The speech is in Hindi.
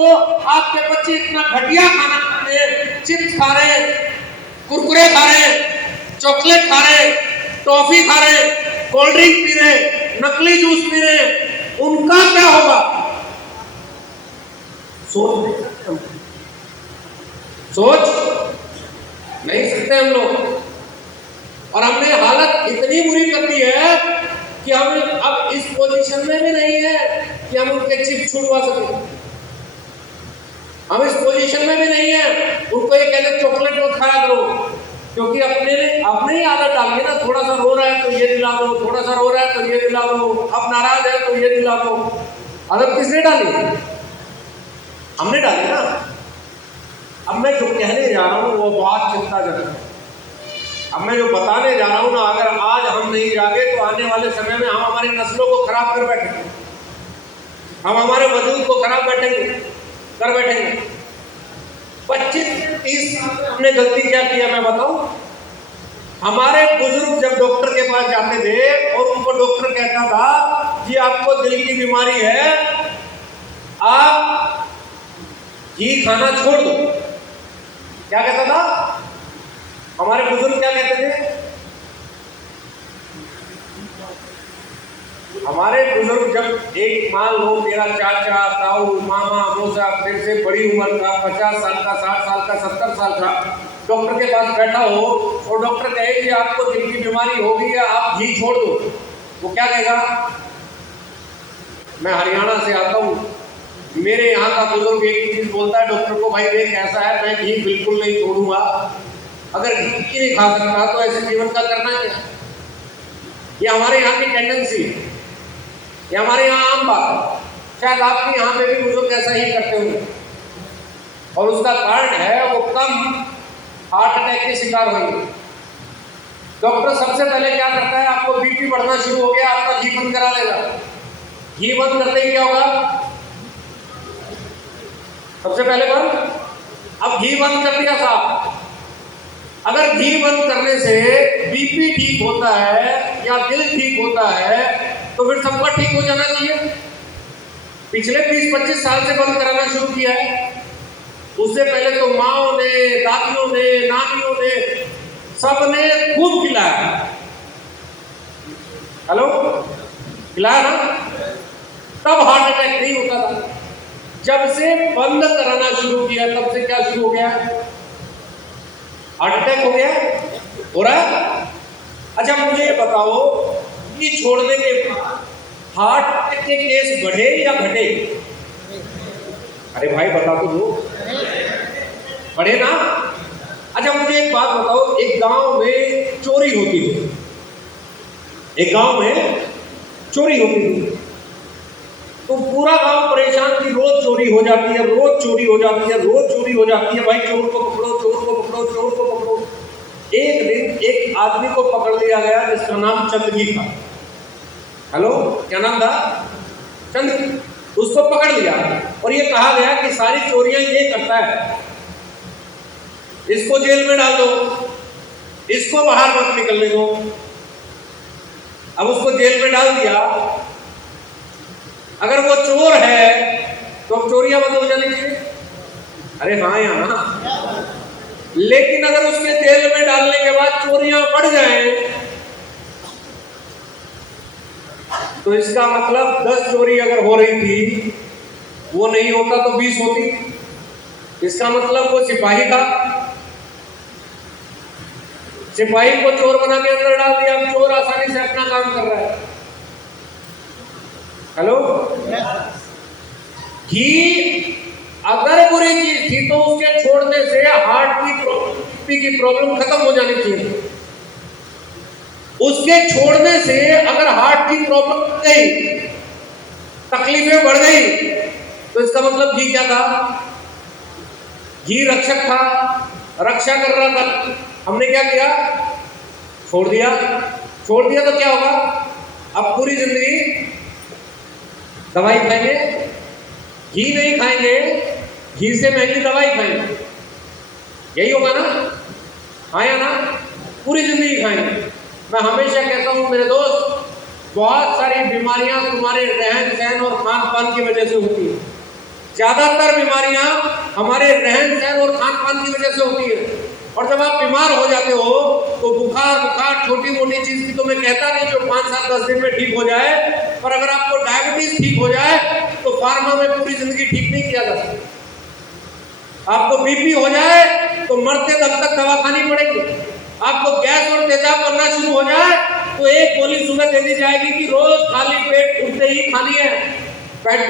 तो आपके बच्चे इतना घटिया खाना खाते हैं, चिप्स खा रहे, कुरकुरे खा रहे, चॉकलेट खा रहे, टॉफी खा रहे, कोल्ड ड्रिंक पी रहे, नकली जूस पी रहे, उनका क्या होगा? सोच नहीं सकते हम लोग। और हमने हालत इतनी बुरी कर दी है कि हम अब इस पोजीशन में भी नहीं है कि हम उनके चिप्स छुड़वा सकें। हम इस पोजीशन में भी नहीं है उनको ये कहते चॉकलेट मत खाया करो, क्योंकि अपने ही आदत डाल के ना, थोड़ा सा रो रहा है तो ये दिला दो, थोड़ा सा रो रहा है तो ये दिला दो, अब नाराज है तो ये दिला दो। आदत किसने डाली? हमने डाली ना। अब मैं जो कहने जा रहा हूँ वो बहुत चिंताजनक है। अब मैं जो बताने जा रहा हूँ ना, अगर आज हम नहीं जागे तो आने वाले समय में हम हमारी नस्लों को खराब कर बैठेंगे, हम हमारे वजूद को खराब कर बैठेंगे। 25-30 साल में हमने गलती क्या किया मैं बताऊं? हमारे बुजुर्ग जब डॉक्टर के पास जाते थे और उनको डॉक्टर कहता था जी आपको दिल की बीमारी है, आप घी खाना छोड़ दो, क्या कहता था? हमारे बुजुर्ग क्या कहते थे? हमारे बुजुर्ग जब एक मान लो मेरा चाचा, ताऊ, मामा, मौसा फिर से बड़ी उम्र का 50 साल का, 60 साल का, 70 साल का डॉक्टर के पास बैठा हो और डॉक्टर कहे कि आपको दिल की बीमारी होगी या आप घी छोड़ दो, वो क्या कहेगा? मैं हरियाणा से आता हूँ, मेरे यहाँ का बुजुर्ग एक ही चीज बोलता है डॉक्टर को, भाई देख ऐसा है मैं घी बिल्कुल नहीं छोड़ूंगा, अगर घी नहीं खा सकता तो ऐसे जीवन का करना क्या? ये हमारे यहाँ की टेंडेंसी है, ये हमारे यहाँ आम बात है। शायद आपके यहाँ पे भी बुजुर्ग ऐसा ही करते होंगे और उसका कारण है वो कम हार्ट अटैक के शिकार होंगे। डॉक्टर सबसे पहले क्या करता है? आपको बीपी बढ़ना शुरू हो गया, आपका घी बंद करा देगा। घी बंद करते ही क्या होगा? सबसे पहले बंद। अब घी बंद कर दिया साहब, अगर घी बंद करने से बीपी ठीक होता है या दिल ठीक होता है तो फिर सबका ठीक हो जाना चाहिए। पिछले 20-25 साल से बंद कराना शुरू किया है, उससे पहले तो माओ ने, दादियों ने, नानियों ने, सबने खूब खिलाया। हेलो, खिलाया ना? तब हार्ट अटैक नहीं होता था। जब से बंद कराना शुरू किया तब से क्या शुरू हो गया? हार्ट अटैक हो गया, हो रहा है। अच्छा मुझे ये बताओ कि छोड़ने के बाद हार्ट अटैक के केस बढ़े या घटे? अरे भाई बता तो दो, बढ़े ना? अच्छा मुझे एक बात बताओ, एक गांव में चोरी होती थी, एक गांव में चोरी होती थी, तो पूरा गांव परेशान थी, रोज चोरी हो जाती है, रोज चोरी हो जाती है, रोज चोरी हो जाती है, भाई चोर को पकड़ो, चोर को पकड़ो, चोर को पकड़ो। एक दिन एक आदमी को पकड़ लिया गया जिसका नाम चंदगी था। हेलो, क्या नाम था? चंदगी। उसको पकड़ लिया और ये कहा गया कि सारी चोरियां ये करता है, इसको जेल में डाल दो, इसको बाहर मत निकलने दो। अब उसको जेल में डाल दिया, अगर वो चोर है तो अब चोरियां बंद हो जानी चाहिए। अरे हाँ या ना? लेकिन अगर उसके जेल में डालने के बाद चोरियां बढ़ जाएं तो इसका मतलब 10 चोरी अगर हो रही थी वो नहीं होता तो 20 होती। इसका मतलब वो सिपाही था, सिपाही को चोर बना के अंदर डाल दिया, अब चोर आसानी से अपना काम कर रहा है। हेलो, घी अगर बुरी चीज थी तो उसके छोड़ने से हार्ट की प्रॉब्लम खत्म हो जानी चाहिए। उसके छोड़ने से अगर हार्ट की प्रॉब्लम बढ़ गई, तकलीफें बढ़ गई, तो इसका मतलब घी क्या था? घी रक्षक था, रक्षा कर रहा था। हमने क्या किया? छोड़ दिया। छोड़ दिया तो क्या होगा? अब पूरी जिंदगी दवाई खाएंगे, घी नहीं खाएंगे, घी से महंगी दवाई खाएंगे, यही होगा ना? हाँ या ना? पूरी जिंदगी खाएंगे। मैं हमेशा कहता हूँ मेरे दोस्त, बहुत सारी बीमारियां तुम्हारे रहन सहन और खान पान की वजह से होती है। ज्यादातर बीमारियां हमारे रहन सहन और खान पान की वजह से होती है। और जब आप बीमार हो जाते हो तो बुखार छोटी मोटी चीज की तो मैं कहता नहीं जो 5 7 10 दिन में ठीक हो जाए, पर अगर आपको डायबिटीज ठीक हो जाए तो फार्मा में पूरी जिंदगी ठीक नहीं किया जा सकता। आपको बीपी हो जाए तो मरते दम तक दवा खानी पड़ेगी। आपको गैस और तेजाब बनना शुरू हो जाए तो एक गोली सुबह दे दी जाएगी कि रोज खाली पेट उठते ही खानी है। पेट